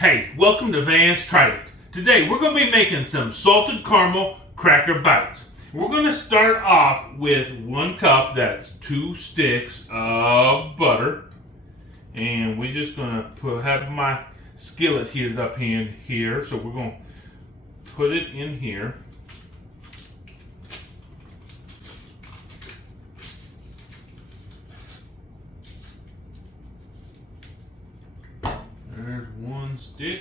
Hey, welcome to Vance Tried It. Today we're going to be making some salted caramel cracker bites. We're going to start off with 1 cup, that's 2 sticks of butter. And we're just going to have my skillet heated up in here. So we're going to put it in here. There's 1 stick.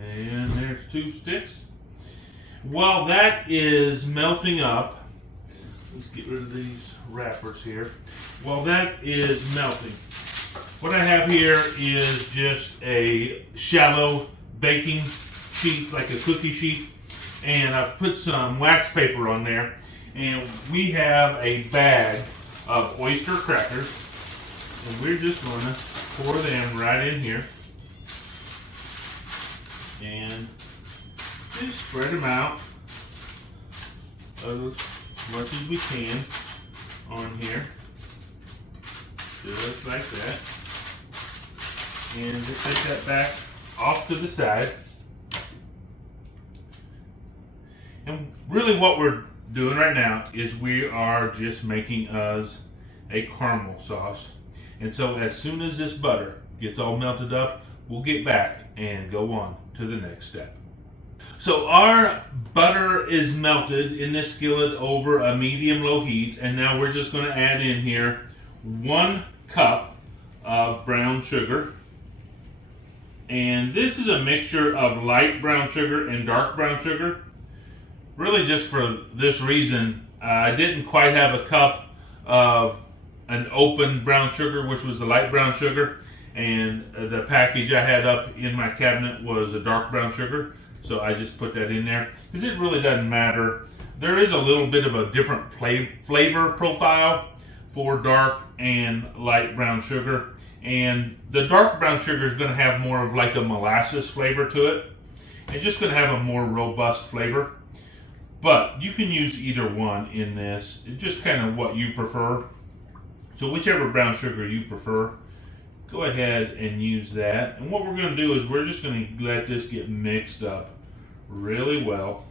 And there's 2 sticks. While that is melting up, let's get rid of these wrappers here. While that is melting, what I have here is just a shallow baking sheet, like a cookie sheet, and I've put some wax paper on there, and we have a bag of oyster crackers, and we're just going to pour them right in here and just spread them out as much as we can on here, just like that, and just take that back off to the side. And really what we're doing right now is we are just making us a caramel sauce. And so as soon as this butter gets all melted up, we'll get back and go on to the next step. So our butter is melted in this skillet over a medium-low heat, and now we're just going to add in here 1 cup of brown sugar. And this is a mixture of light brown sugar and dark brown sugar. Really just for this reason, I didn't quite have a cup of an open brown sugar, which was the light brown sugar, and the package I had up in my cabinet was a dark brown sugar. So I just put that in there because it really doesn't matter. There is a little bit of a different flavor profile for dark and light brown sugar. And the dark brown sugar is going to have more of like a molasses flavor to it. It's just going to have a more robust flavor. But you can use either one in this. It's just kind of what you prefer. So whichever brown sugar you prefer, go ahead and use that. And what we're going to do is we're just going to let this get mixed up really well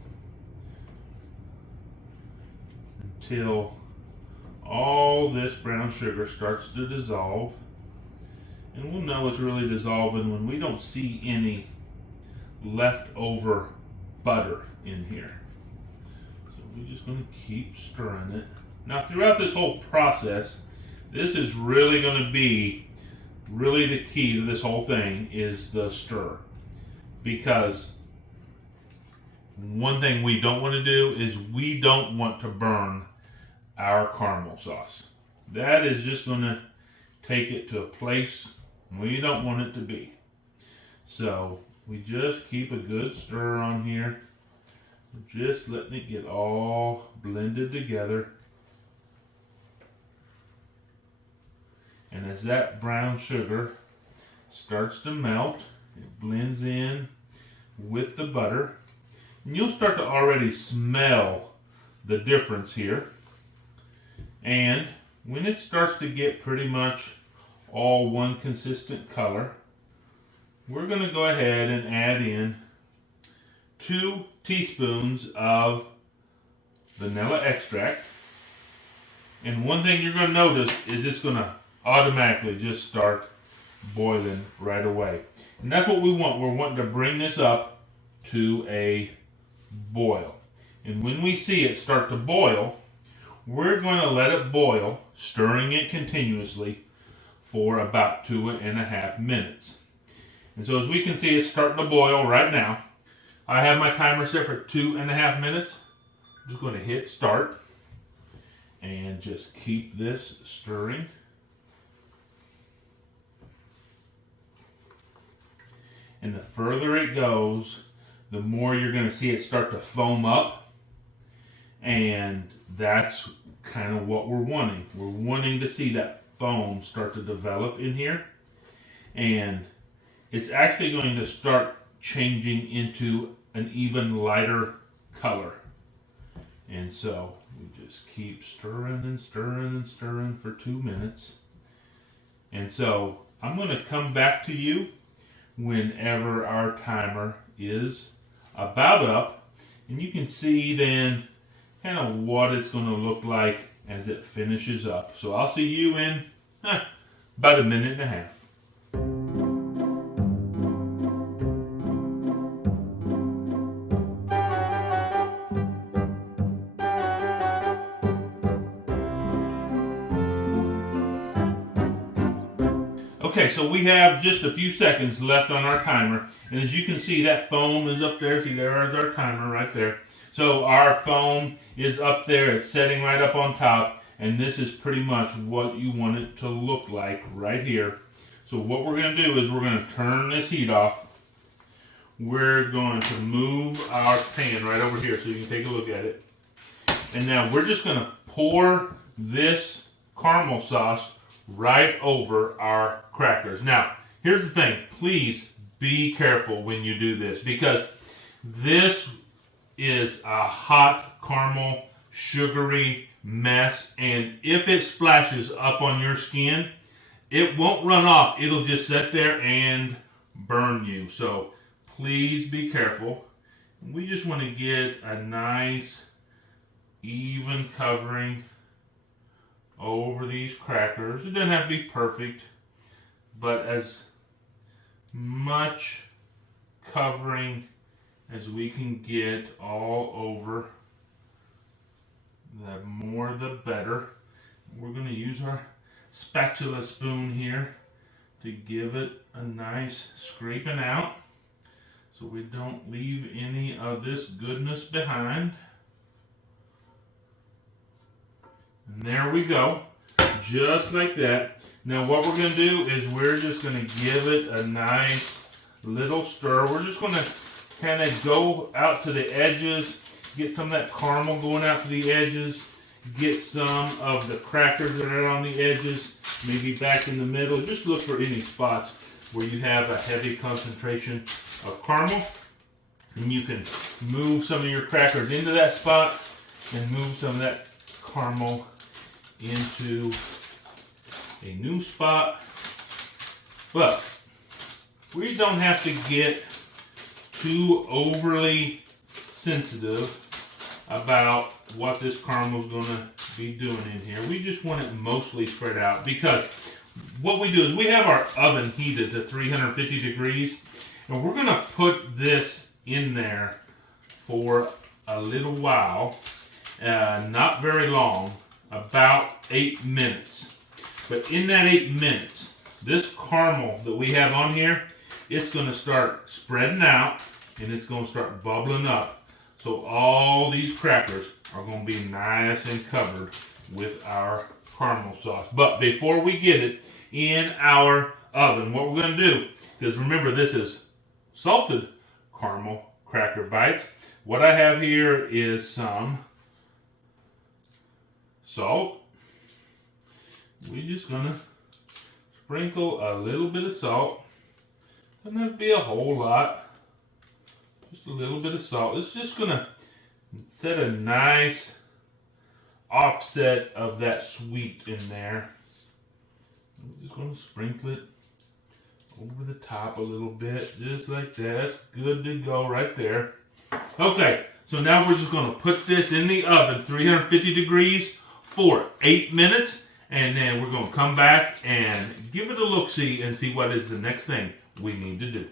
until all this brown sugar starts to dissolve. And we'll know it's really dissolving when we don't see any leftover butter in here. So we're just going to keep stirring it. Now throughout this whole process, this is really going to be really the key to this whole thing is the stir. Because one thing we don't want to do is we don't want to burn our caramel sauce. That is just going to take it to a place we don't want it to be. So we just keep a good stir on here. Just letting it get all blended together. And as that brown sugar starts to melt, it blends in with the butter. And you'll start to already smell the difference here. And when it starts to get pretty much all one consistent color, we're going to go ahead and add in 2 teaspoons of vanilla extract. And one thing you're going to notice is it's going to automatically just start boiling right away. And that's what we want. We're wanting to bring this up to a boil. And when we see it start to boil, we're going to let it boil, stirring it continuously for about 2.5 minutes. And so as we can see, it's starting to boil right now. I have my timer set for 2.5 minutes. I'm just going to hit start and just keep this stirring. And the further it goes, the more you're going to see it start to foam up. And that's kind of what we're wanting. We're wanting to see that foam start to develop in here, and it's actually going to start changing into an even lighter color. And so we just keep stirring and stirring and stirring for 2 minutes. And so I'm going to come back to you whenever our timer is about up, and you can see then kind of what it's going to look like as it finishes up. So I'll see you in about a minute and a half. Okay, so we have just a few seconds left on our timer, and as you can see, that foam is up there. See, there's our timer right there. So our foam is up there, it's setting right up on top, and this is pretty much what you want it to look like right here. So what we're going to do is we're going to turn this heat off. We're going to move our pan right over here so you can take a look at it. And now we're just going to pour this caramel sauce right over our crackers. Now, here's the thing. Please be careful when you do this, because this is a hot caramel, sugary mess, and if it splashes up on your skin, it won't run off. It'll just sit there and burn you. So please be careful. We just want to get a nice, even covering over these crackers. It doesn't have to be perfect, but as much covering as we can get all over, the more the better. We're going to use our spatula spoon here to give it a nice scraping out so we don't leave any of this goodness behind. And there we go, just like that. Now what we're going to do is we're just going to give it a nice little stir. We're just going to kind of go out to the edges, get some of that caramel going out to the edges, get some of the crackers that are on the edges, maybe back in the middle. Just look for any spots where you have a heavy concentration of caramel. And you can move some of your crackers into that spot and move some of that caramel into a new spot. But we don't have to get too overly sensitive about what this caramel is going to be doing in here. We just want it mostly spread out, because what we do is we have our oven heated to 350 degrees, and we're going to put this in there for a little while, not very long, about 8 minutes. But in that 8 minutes, this caramel that we have on here, it's going to start spreading out, and it's going to start bubbling up. So all these crackers are going to be nice and covered with our caramel sauce. But before we get it in our oven, what we're going to do, because remember this is salted caramel cracker bites. What I have here is some salt. We're just going to sprinkle a little bit of salt. Doesn't have to be a whole lot. Just a little bit of salt. It's just going to set a nice offset of that sweet in there. I'm just going to sprinkle it over the top a little bit, just like that. That's good to go right there. Okay, so now we're just going to put this in the oven, 350 degrees for 8 minutes, and then we're going to come back and give it a look-see and see what is the next thing we need to do.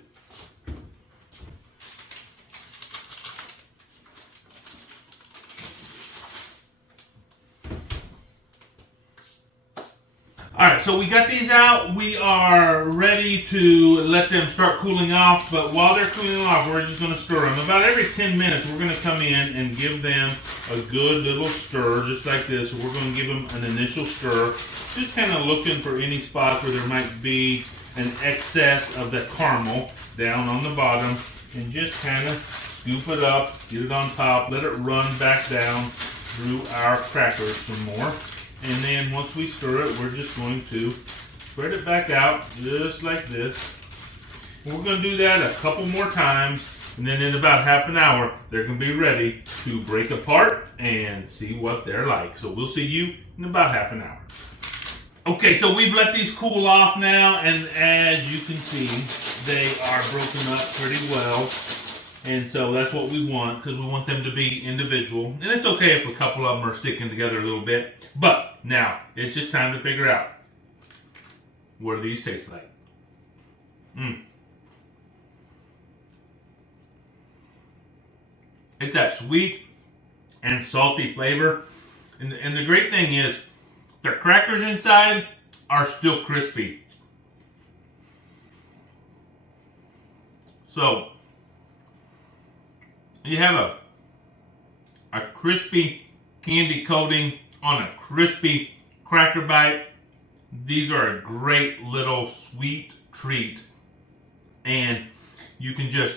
Alright, so we got these out. We are ready to let them start cooling off, but while they're cooling off, we're just going to stir them. About every 10 minutes, we're going to come in and give them a good little stir, just like this. We're going to give them an initial stir, just kind of looking for any spots where there might be an excess of the caramel down on the bottom, and just kind of scoop it up, get it on top, let it run back down, through our crackers some more. And then once we stir it, we're just going to spread it back out just like this. And we're going to do that a couple more times. And then in about half an hour, they're going to be ready to break apart and see what they're like. So we'll see you in about half an hour. Okay, so we've let these cool off now, and as you can see, they are broken up pretty well. And so that's what we want, because we want them to be individual. And it's okay if a couple of them are sticking together a little bit. But now, it's just time to figure out, what do these taste like? It's that sweet and salty flavor. And the great thing is, the crackers inside are still crispy. So, you have a crispy candy coating on a crispy cracker bite. These are a great little sweet treat. And you can just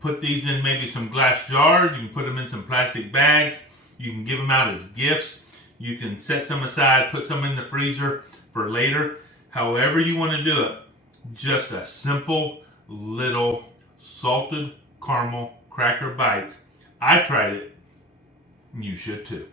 put these in maybe some glass jars. You can put them in some plastic bags. You can give them out as gifts. You can set some aside, put some in the freezer for later. However you want to do it. Just a simple little salted caramel cracker bites. I tried it. You should too.